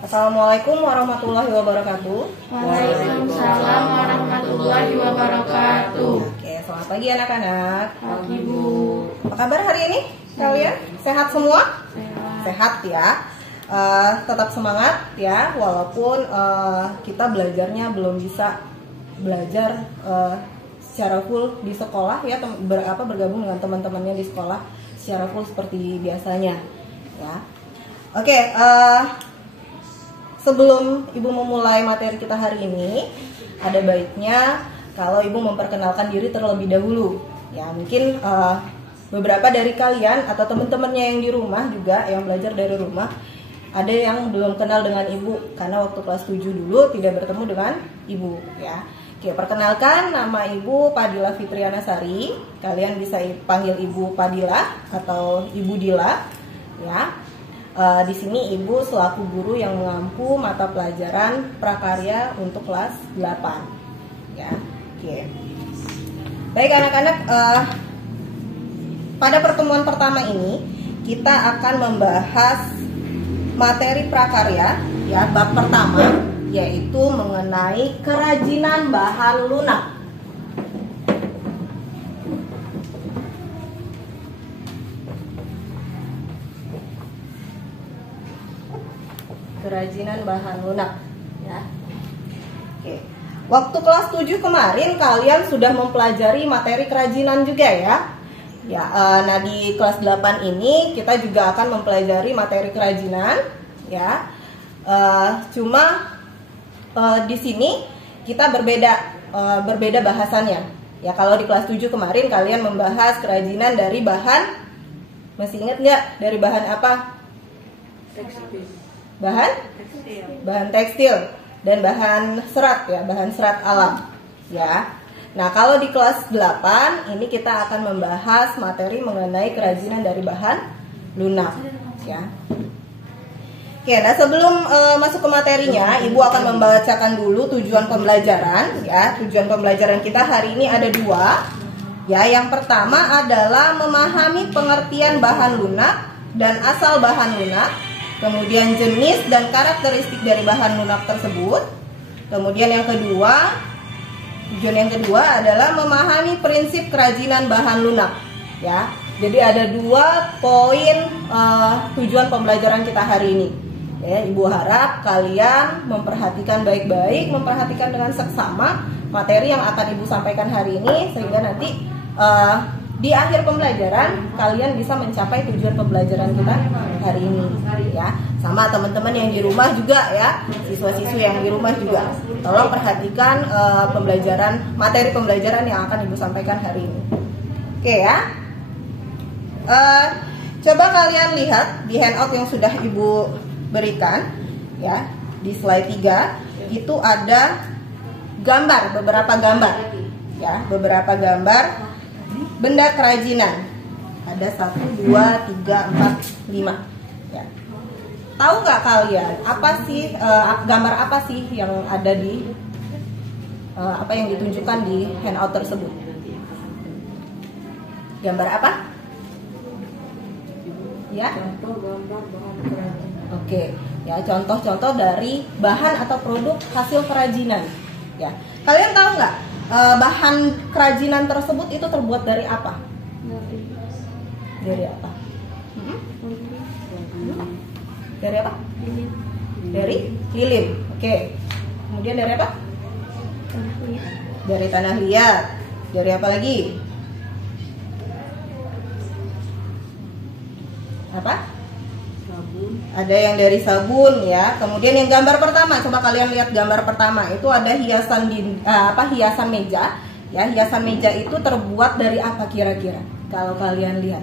Assalamualaikum warahmatullahi wabarakatuh. Waalaikumsalam warahmatullahi wabarakatuh. Oke, selamat pagi anak-anak. Pagi Bu. Apa kabar hari ini? Kalian sehat semua? Sehat ya. Tetap semangat ya, walaupun kita belajarnya belum bisa belajar secara full di sekolah ya, bergabung dengan teman-temannya di sekolah secara full seperti biasanya ya. Oke, sebelum Ibu memulai materi kita hari ini, ada baiknya kalau Ibu memperkenalkan diri terlebih dahulu. Ya, mungkin beberapa dari kalian atau teman-temannya yang di rumah juga, yang belajar dari rumah, ada yang belum kenal dengan Ibu karena waktu kelas 7 dulu tidak bertemu dengan Ibu ya. Oke, perkenalkan, nama Ibu Padila Fitriana Sari. Kalian bisa panggil Ibu Padila atau Ibu Dila ya. Di sini Ibu selaku guru yang mengampu mata pelajaran prakarya untuk kelas 8 ya. Oke. Baik anak-anak, pada pertemuan pertama ini kita akan membahas materi prakarya ya, bab pertama, yaitu mengenai kerajinan bahan lunak. Kerajinan bahan lunak ya. Oke. Waktu kelas 7 kemarin kalian sudah mempelajari materi kerajinan juga ya. Ya, nah di kelas 8 ini kita juga akan mempelajari materi kerajinan ya. Cuma di sini kita berbeda bahasannya. Ya, kalau di kelas 7 kemarin kalian membahas kerajinan dari bahan, masih ingat nggak dari bahan apa? Bahan tekstil dan bahan serat ya, bahan serat alam ya. Nah, kalau di kelas 8 ini kita akan membahas materi mengenai kerajinan dari bahan lunak ya. Oke, nah sebelum masuk ke materinya, Ibu akan membacakan dulu tujuan pembelajaran ya. Tujuan pembelajaran kita hari ini ada 2 ya. Yang pertama adalah memahami pengertian bahan lunak dan asal bahan lunak, kemudian jenis dan karakteristik dari bahan lunak tersebut. Kemudian yang kedua, tujuan yang kedua adalah memahami prinsip kerajinan bahan lunak ya. Jadi ada 2 poin tujuan pembelajaran kita hari ini ya. Ibu harap kalian memperhatikan baik-baik, memperhatikan dengan seksama materi yang akan Ibu sampaikan hari ini, sehingga nanti di akhir pembelajaran kalian bisa mencapai tujuan pembelajaran kita hari ini ya. Sama teman-teman yang di rumah juga ya, siswa-siswi yang di rumah juga, tolong perhatikan materi pembelajaran yang akan Ibu sampaikan hari ini. Oke ya. Coba kalian lihat di handout yang sudah Ibu berikan ya. Di slide 3 itu ada beberapa gambar ya, beberapa gambar benda kerajinan. Ada 1, 2, 3, 4, 5 ya. Tahu nggak kalian apa sih gambar apa sih yang ada di apa yang ditunjukkan di handout tersebut? Gambar apa? Ya? Contoh gambar bahan kerajinan. Oke, ya, contoh-contoh dari bahan atau produk hasil kerajinan ya. Kalian tahu nggak bahan kerajinan tersebut itu terbuat dari apa? Dari apa? Dari apa? Dari lilin. Oke. Kemudian dari apa? Dari tanah liat. Dari apa lagi? Apa? Sabun. Ada yang dari sabun ya. Kemudian yang gambar pertama, coba kalian lihat gambar pertama, itu ada hiasan meja ya. Hiasan meja itu terbuat dari apa kira-kira? Kalau kalian lihat,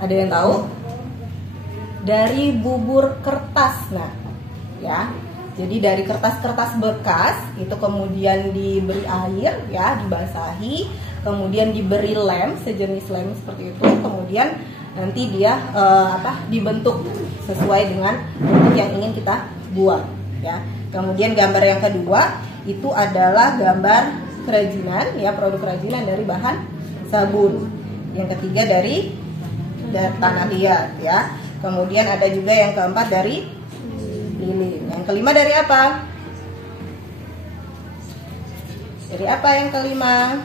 ada yang tahu? Dari bubur kertas. Nah ya, jadi dari kertas-kertas bekas itu kemudian diberi air ya, dibasahi, kemudian diberi lem, sejenis lem seperti itu, kemudian nanti dia dibentuk sesuai dengan bentuk yang ingin kita buat ya. Kemudian gambar yang kedua itu adalah gambar kerajinan ya, produk kerajinan dari bahan sabun. Yang ketiga dari tanah liat ya. Kemudian ada juga yang keempat dari lilin. Yang kelima dari apa? Dari apa yang kelima?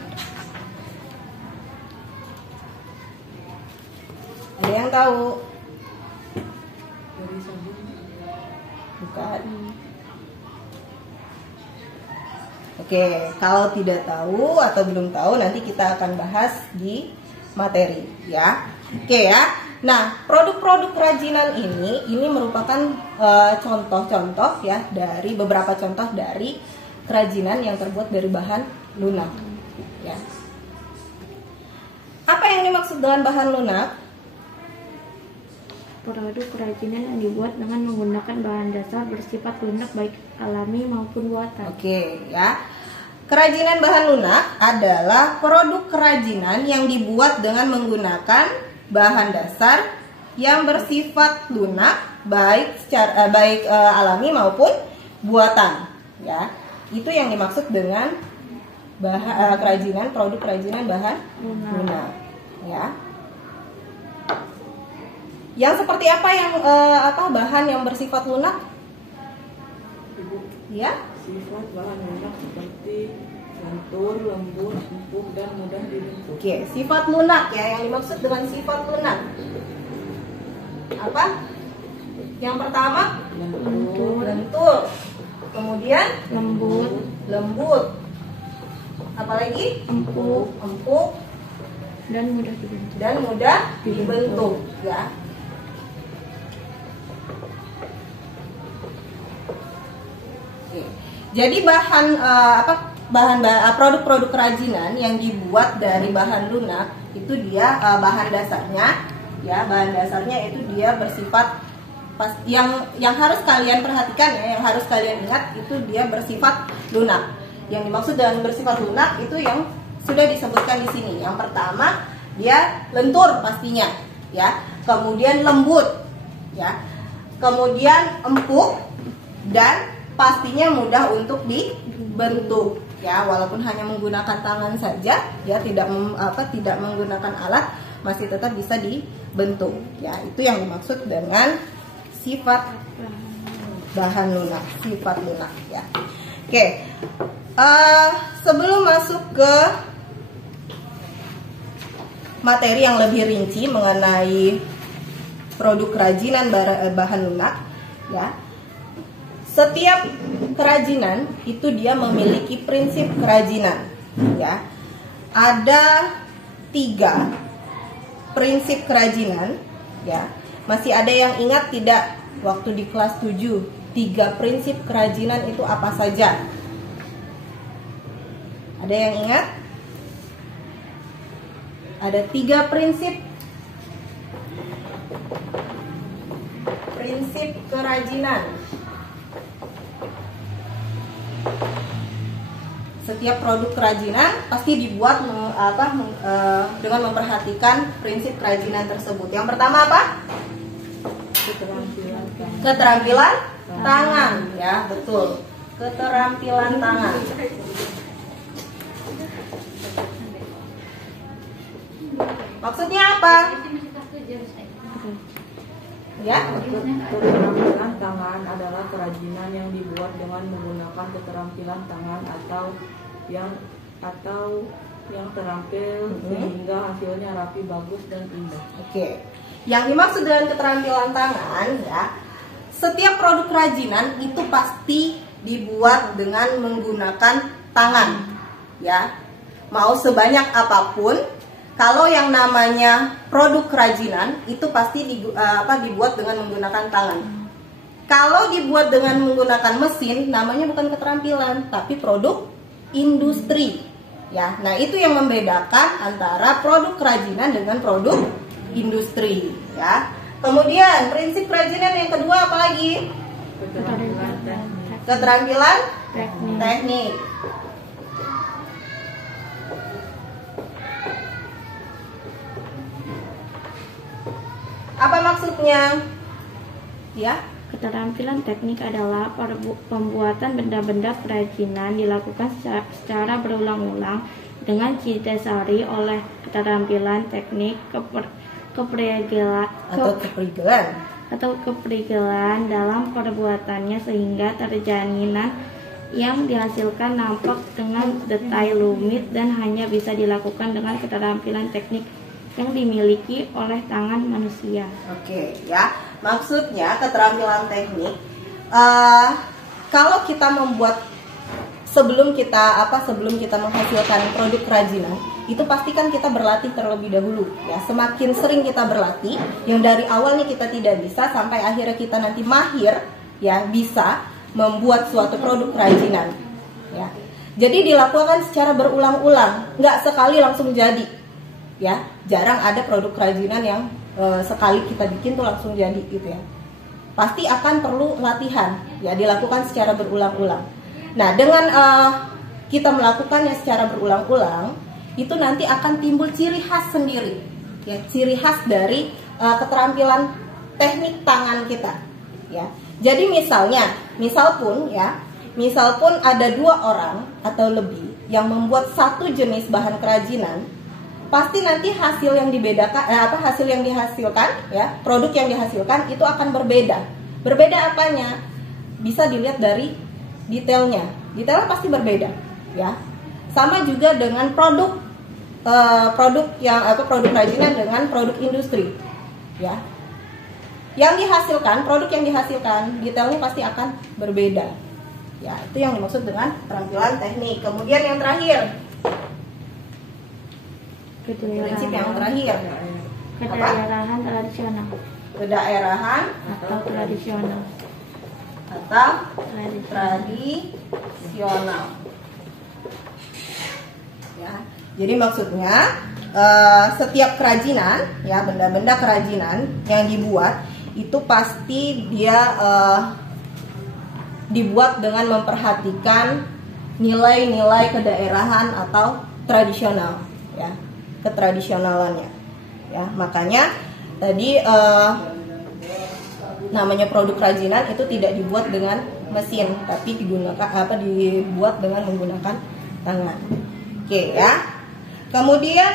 Ada yang tahu? Dari sabun. Bukan. Oke, kalau tidak tahu atau belum tahu nanti kita akan bahas di materi ya. Oke ya. Nah, produk-produk kerajinan ini merupakan contoh-contoh ya dari beberapa contoh dari kerajinan yang terbuat dari bahan lunak ya. Apa yang dimaksud dengan bahan lunak? Produk kerajinan yang dibuat dengan menggunakan bahan dasar bersifat lunak baik alami maupun buatan. Oke ya. Kerajinan bahan lunak adalah produk kerajinan yang dibuat dengan menggunakan bahan dasar yang bersifat lunak baik alami maupun buatan ya. Itu yang dimaksud dengan kerajinan produk kerajinan bahan lunak ya. Yang seperti apa yang bahan yang bersifat lunak? Ya. Sifat bahan lunak seperti lentur, lembut, empuk, dan mudah dibentuk. Oke, sifat lunak ya, yang dimaksud dengan sifat lunak apa? Yang pertama lentur, kemudian lembut, apalagi empuk, dan mudah dibentuk ya. Jadi produk-produk kerajinan yang dibuat dari bahan lunak itu dia bahan dasarnya itu dia bersifat yang harus kalian perhatikan ya, yang harus kalian ingat itu dia bersifat lunak. Yang dimaksud dengan bersifat lunak itu yang sudah disebutkan di sini. Yang pertama dia lentur pastinya ya, kemudian lembut ya, kemudian empuk, dan pastinya mudah untuk dibentuk ya, walaupun hanya menggunakan tangan saja ya, tidak menggunakan alat masih tetap bisa dibentuk ya. Itu yang dimaksud dengan sifat bahan lunak, sifat lunak ya. Oke, sebelum masuk ke materi yang lebih rinci mengenai produk kerajinan bahan lunak ya. Setiap kerajinan itu dia memiliki prinsip kerajinan ya. Ada 3 prinsip kerajinan ya. Masih ada yang ingat tidak waktu di kelas 7 3 prinsip kerajinan itu apa saja? Ada yang ingat? Ada 3 prinsip kerajinan. Setiap produk kerajinan pasti dibuat dengan memperhatikan prinsip kerajinan tersebut. Yang pertama apa? Keterampilan tangan ya, betul. Keterampilan tangan. Maksudnya apa? Ya. Keterampilan tangan adalah kerajinan yang dibuat dengan menggunakan keterampilan tangan atau yang terampil sehingga hasilnya rapi, bagus, dan indah. Oke. Yang dimaksud dengan keterampilan tangan ya, setiap produk kerajinan itu pasti dibuat dengan menggunakan tangan ya. Mau sebanyak apapun, kalau yang namanya produk kerajinan itu pasti dibuat dengan menggunakan tangan. Kalau dibuat dengan menggunakan mesin, namanya bukan keterampilan, tapi produk industri. Ya, nah itu yang membedakan antara produk kerajinan dengan produk industri. Ya. Kemudian prinsip kerajinan yang kedua apa lagi? Keterampilan teknik. Apa maksudnya? Ya. Keterampilan teknik adalah pembuatan benda-benda kerajinan dilakukan secara berulang-ulang dengan didasari oleh keterampilan teknik, keperigelan dalam perbuatannya sehingga terjadinya yang dihasilkan nampak dengan detail rumit dan hanya bisa dilakukan dengan keterampilan teknik yang dimiliki oleh tangan manusia. Oke, ya. Maksudnya keterampilan teknik kalau kita membuat sebelum kita menghasilkan produk kerajinan, itu pastikan kita berlatih terlebih dahulu ya. Semakin sering kita berlatih, yang dari awalnya kita tidak bisa sampai akhirnya kita nanti mahir ya, bisa membuat suatu produk kerajinan ya. Jadi dilakukan secara berulang-ulang, nggak sekali langsung jadi ya. Jarang ada produk kerajinan yang sekali kita bikin tuh langsung jadi gitu ya. Pasti akan perlu latihan ya, dilakukan secara berulang-ulang. Nah, dengan kita melakukannya secara berulang-ulang, itu nanti akan timbul ciri khas sendiri ya, ciri khas dari keterampilan teknik tangan kita ya. Jadi misal pun ada 2 orang atau lebih yang membuat satu jenis bahan kerajinan, pasti nanti hasil yang dihasilkan ya, produk yang dihasilkan itu akan berbeda. Berbeda apanya? Bisa dilihat dari detailnya pasti berbeda ya. Sama juga dengan produk kerajinan dengan produk industri ya. Produk yang dihasilkan detailnya pasti akan berbeda ya. Itu yang dimaksud dengan keterampilan teknik. Kemudian yang terakhir, prinsip yang terakhir, kedaerahan tradisional atau tradisional ya. Jadi maksudnya setiap kerajinan ya, benda-benda kerajinan yang dibuat itu pasti dia dibuat dengan memperhatikan nilai-nilai kedaerahan atau tradisional ya, ketradisionalannya ya. Makanya tadi namanya produk kerajinan itu tidak dibuat dengan mesin, tapi dibuat dengan menggunakan tangan. Oke ya. Kemudian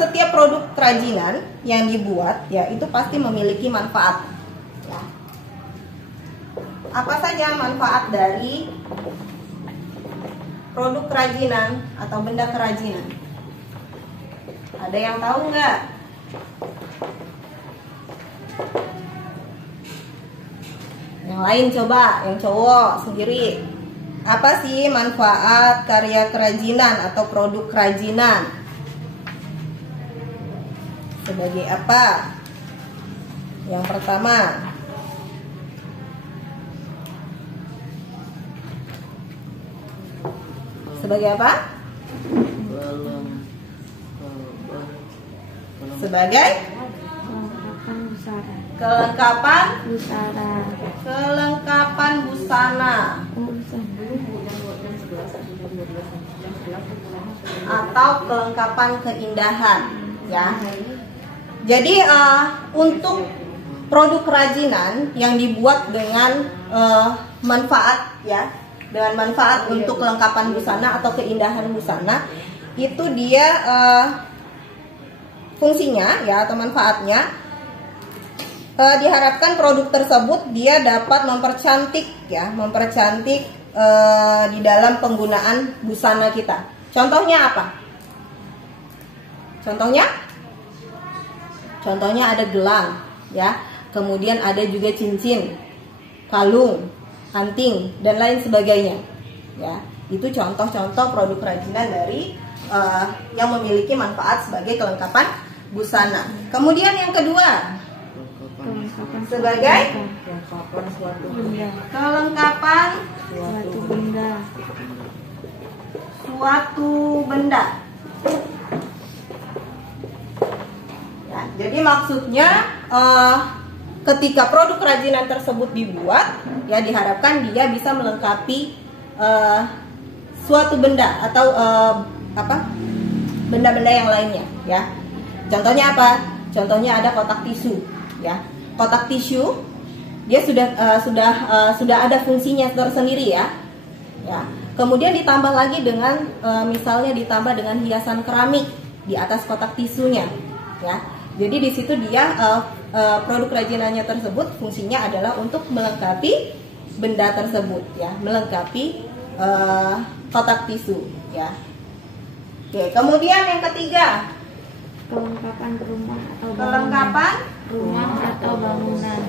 setiap produk kerajinan yang dibuat ya itu pasti memiliki manfaat ya. Apa saja manfaat dari produk kerajinan atau benda kerajinan? Ada yang tahu nggak? Yang lain coba, yang cowok sendiri. Apa sih manfaat karya kerajinan atau produk kerajinan? Sebagai apa? Yang pertama, sebagai apa? Sebagai kelengkapan busana atau kelengkapan keindahan ya. Jadi untuk produk kerajinan yang dibuat dengan manfaat ya, dengan manfaat untuk kelengkapan busana atau keindahan busana, itu dia fungsinya ya atau manfaatnya, diharapkan produk tersebut dia dapat mempercantik di dalam penggunaan busana kita. Contohnya apa? Contohnya ada gelang ya, kemudian ada juga cincin, kalung, anting dan lain sebagainya ya. Itu contoh-contoh produk kerajinan dari yang memiliki manfaat sebagai kelengkapan busana. Kemudian yang kedua, sebagai kelengkapan suatu benda. Ya, jadi maksudnya ketika produk kerajinan tersebut dibuat, ya diharapkan dia bisa melengkapi suatu benda atau benda-benda yang lainnya. Ya, contohnya apa? Contohnya ada kotak tisu. Ya, kotak tisu dia sudah ada fungsinya tersendiri ya. Ya, kemudian ditambah lagi dengan misalnya ditambah dengan hiasan keramik di atas kotak tisunya. Ya, Jadi di situ dia produk kerajinannya tersebut fungsinya adalah untuk melengkapi benda tersebut ya, melengkapi kotak tisu ya. Oke, kemudian yang ketiga, Kelengkapan rumah atau bangunan. kelengkapan Rumah atau bangunan.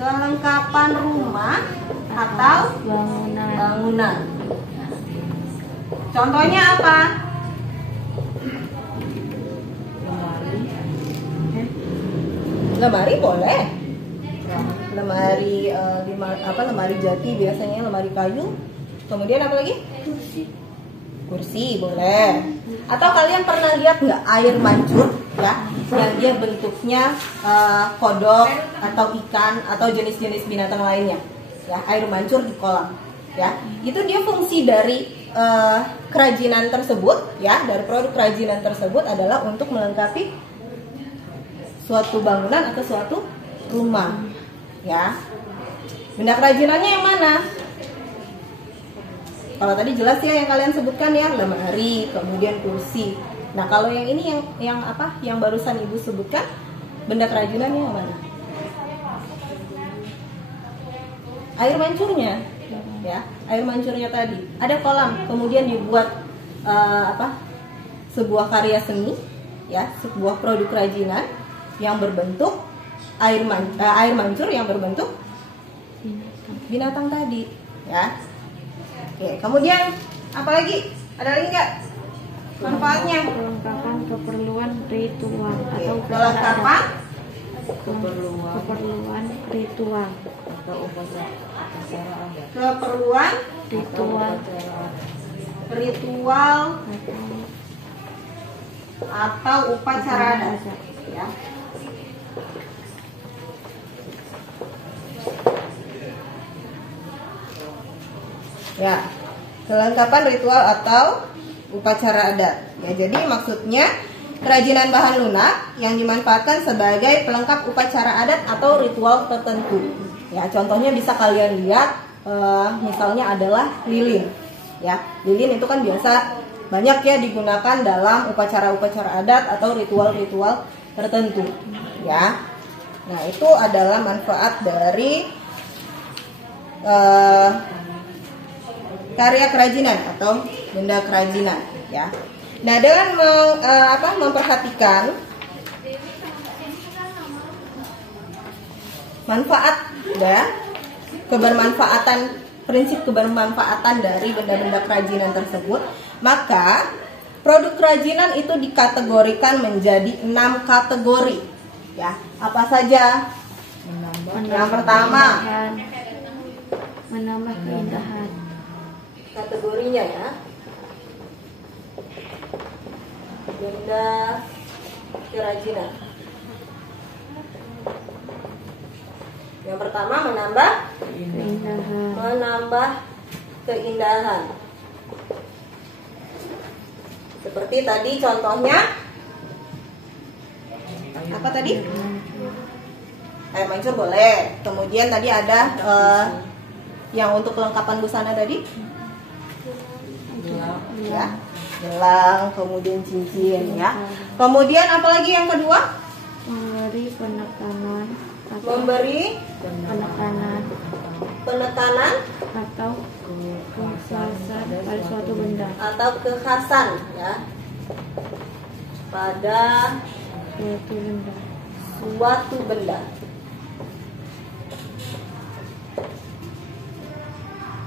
kelengkapan rumah atau Bangunan. bangunan. Contohnya apa? lemari, Lemari boleh. Lemari lemari jati biasanya, lemari kayu. Kemudian apa lagi? Kursi boleh. Atau kalian pernah lihat nggak air mancur ya, yang dia bentuknya kodok atau ikan atau jenis-jenis binatang lainnya ya, air mancur di kolam ya. Itu dia fungsi dari kerajinan tersebut ya, dari produk kerajinan tersebut adalah untuk melengkapi suatu bangunan atau suatu rumah ya. Benda kerajinannya yang mana? Kalau tadi jelas ya yang kalian sebutkan ya, lemari, kemudian kursi. Nah, kalau yang ini yang apa? Yang barusan Ibu sebutkan, benda kerajinannya yang mana? Air mancurnya. Ya, air mancurnya tadi. Ada kolam, kemudian dibuat sebuah karya seni ya, sebuah produk kerajinan yang berbentuk air mancur yang berbentuk binatang tadi ya. Oke, kemudian apa lagi? Ada lagi nggak manfaatnya? Kelengkapan keperluan ritual atau Kelengkapan keperluan ritual. atau upacara adat. keperluan Ritual ritual atau upacara adat ya. Ya, kelengkapan ritual atau upacara adat. Ya, jadi maksudnya kerajinan bahan lunak yang dimanfaatkan sebagai pelengkap upacara adat atau ritual tertentu. Ya, contohnya bisa kalian lihat, misalnya adalah lilin. Ya, lilin itu kan biasa banyak ya digunakan dalam upacara-upacara adat atau ritual-ritual tertentu. Ya, nah itu adalah manfaat dari karya kerajinan atau benda kerajinan ya. Nah, dengan memperhatikan manfaat ya, prinsip kebermanfaatan dari benda-benda kerajinan tersebut, maka produk kerajinan itu dikategorikan menjadi 6 kategori ya. Apa saja? Yang pertama, menambah keindahan. Kategorinya ya, benda kerajinan. Yang pertama menambah keindahan. Seperti tadi contohnya apa tadi? Air mancur boleh. Kemudian tadi ada yang untuk kelengkapan busana tadi. Ya, gelang, kemudian cincin ya. Kemudian apalagi yang kedua? Memberi penekanan atau kekhasan pada suatu benda ya pada suatu benda.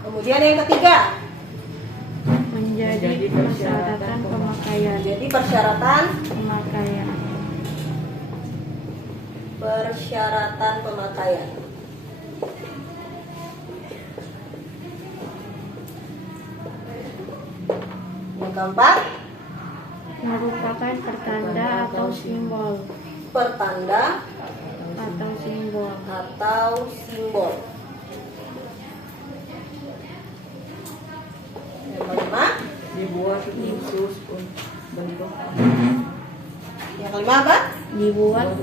Kemudian yang ketiga, menjadi persyaratan pemakaian. jadi persyaratan pemakaian. Yang keempat, merupakan pertanda atau simbol. Yang kelima, dibuat khusus bentuk. Yang kelima apa? Dibuat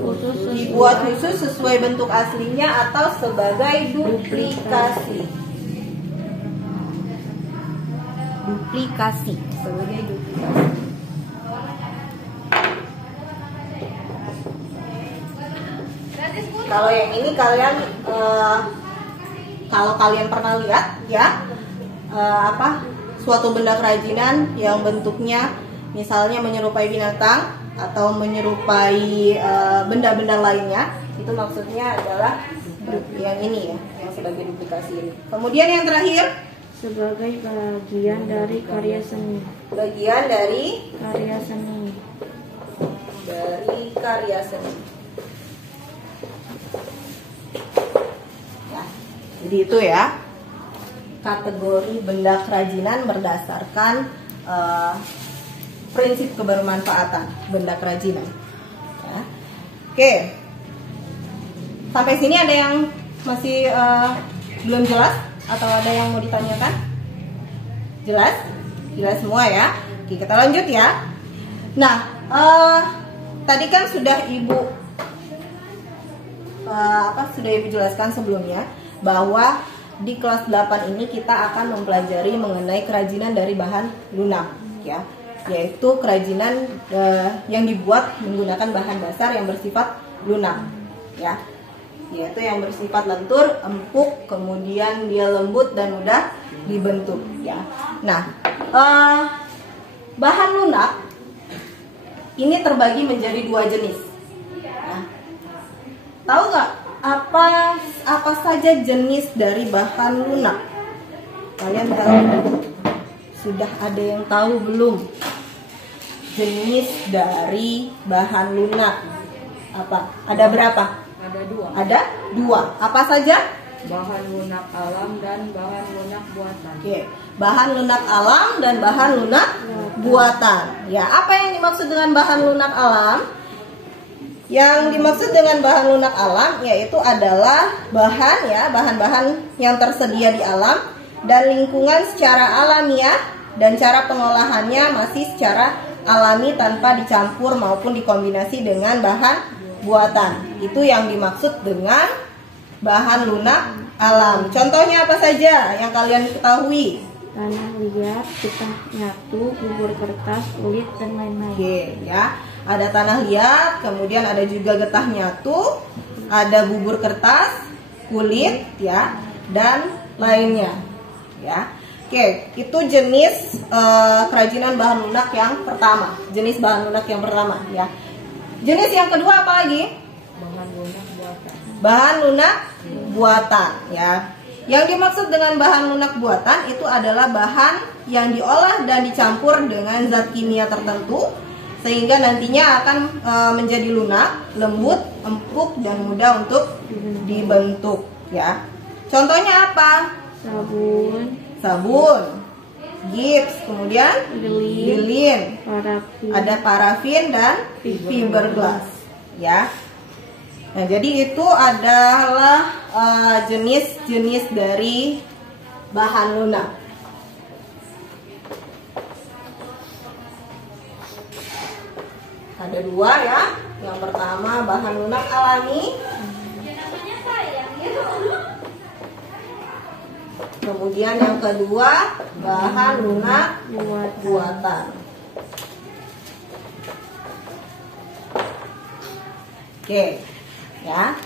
khusus sesuai bentuk aslinya atau sebagai duplikasi. Sebagai duplikasi. Kalau yang ini kalian kalau kalian pernah lihat ya, suatu benda kerajinan yang bentuknya misalnya menyerupai binatang atau menyerupai benda-benda lainnya, itu maksudnya adalah yang ini ya, yang sebagai duplikasi ini. Kemudian yang terakhir, sebagai bagian dari karya seni. Bagian dari karya seni. Dari karya seni. Ya, jadi itu ya kategori benda kerajinan berdasarkan prinsip kebermanfaatan benda kerajinan. Ya. Oke, sampai sini ada yang masih belum jelas atau ada yang mau ditanyakan? Jelas? Jelas semua ya. Oke, kita lanjut ya. Nah, tadi kan sudah Ibu sudah Ibu jelaskan sebelumnya bahwa di kelas 8 ini kita akan mempelajari mengenai kerajinan dari bahan lunak ya, yaitu kerajinan yang dibuat menggunakan bahan dasar yang bersifat lunak ya, yaitu yang bersifat lentur, empuk, kemudian dia lembut dan mudah dibentuk ya. Nah, bahan lunak ini terbagi menjadi 2 jenis. Nah, tahu nggak apa saja jenis dari bahan lunak? Kalian tahu? Sudah ada yang tahu belum? Jenis dari bahan lunak apa? Ada berapa? Ada 2. Ada 2. Apa saja? Bahan lunak alam dan bahan lunak buatan. Oke, bahan lunak alam dan bahan lunak buatan. Ya, apa yang dimaksud dengan bahan lunak alam? Yang dimaksud dengan bahan lunak alam yaitu adalah bahan ya, bahan-bahan yang tersedia di alam dan lingkungan secara alamiah dan cara pengolahannya masih secara alami tanpa dicampur maupun dikombinasi dengan bahan buatan. Itu yang dimaksud dengan bahan lunak alam. Contohnya apa saja yang kalian ketahui? Tanah liat, getah nyatu, bubur kertas, kulit, dan lain-lain. Oke, ya. Ada tanah liat, kemudian ada juga getah nyatu, ada bubur kertas, kulit, ya, dan lainnya, ya. Oke, itu jenis kerajinan bahan lunak yang pertama. Jenis bahan lunak yang pertama, ya. Jenis yang kedua apa lagi? Bahan lunak buatan. Bahan lunak buatan, ya. Yang dimaksud dengan bahan lunak buatan itu adalah bahan yang diolah dan dicampur dengan zat kimia tertentu sehingga nantinya akan menjadi lunak, lembut, empuk dan mudah untuk dibentuk ya. Contohnya apa? Sabun, gips, kemudian lilin, ada parafin dan fiberglass ya. Nah, jadi itu adalah jenis-jenis dari bahan lunak. Ada 2 ya. Yang pertama bahan lunak alami. Kemudian yang kedua bahan lunak buatan. Oke. Ya,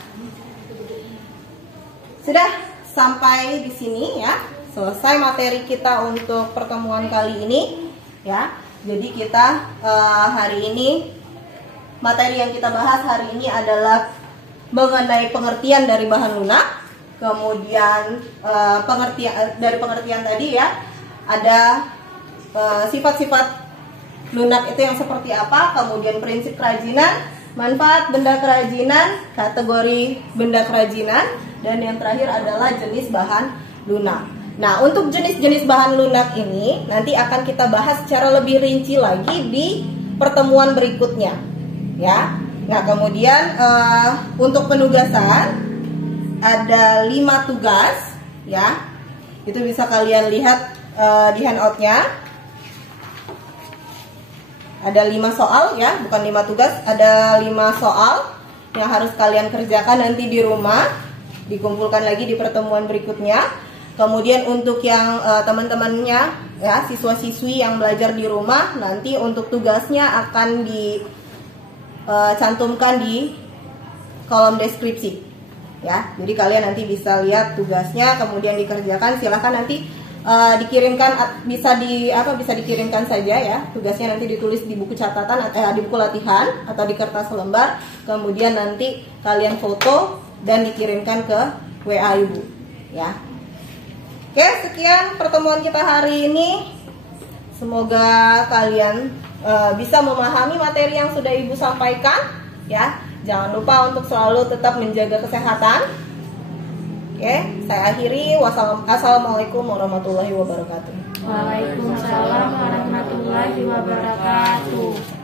sudah sampai di sini ya, selesai materi kita untuk pertemuan kali ini ya. Jadi kita hari ini materi yang kita bahas hari ini adalah mengenai pengertian dari bahan lunak, kemudian pengertian tadi ya, ada sifat-sifat lunak itu yang seperti apa, kemudian prinsip kerajinan, manfaat benda kerajinan, kategori benda kerajinan, dan yang terakhir adalah jenis bahan lunak. Nah, untuk jenis-jenis bahan lunak ini nanti akan kita bahas secara lebih rinci lagi di pertemuan berikutnya, ya. Nah, kemudian untuk penugasan ada 5 tugas, ya. Itu bisa kalian lihat di handoutnya. Ada 5 soal ya, bukan 5 tugas, ada 5 soal yang harus kalian kerjakan nanti di rumah, dikumpulkan lagi di pertemuan berikutnya. Kemudian untuk yang teman-temannya ya, siswa-siswi yang belajar di rumah, nanti untuk tugasnya akan dicantumkan di kolom deskripsi ya. Jadi kalian nanti bisa lihat tugasnya, kemudian dikerjakan. Silahkan nanti dikirimkan, bisa dikirimkan saja ya. Tugasnya nanti ditulis di buku catatan atau di buku latihan atau di kertas lembar. Kemudian nanti kalian foto dan dikirimkan ke WA Ibu, ya. Oke, sekian pertemuan kita hari ini. Semoga kalian bisa memahami materi yang sudah Ibu sampaikan, ya. Jangan lupa untuk selalu tetap menjaga kesehatan. Oke, saya akhiri. Wassalamualaikum warahmatullahi wabarakatuh. Waalaikumsalam warahmatullahi wabarakatuh.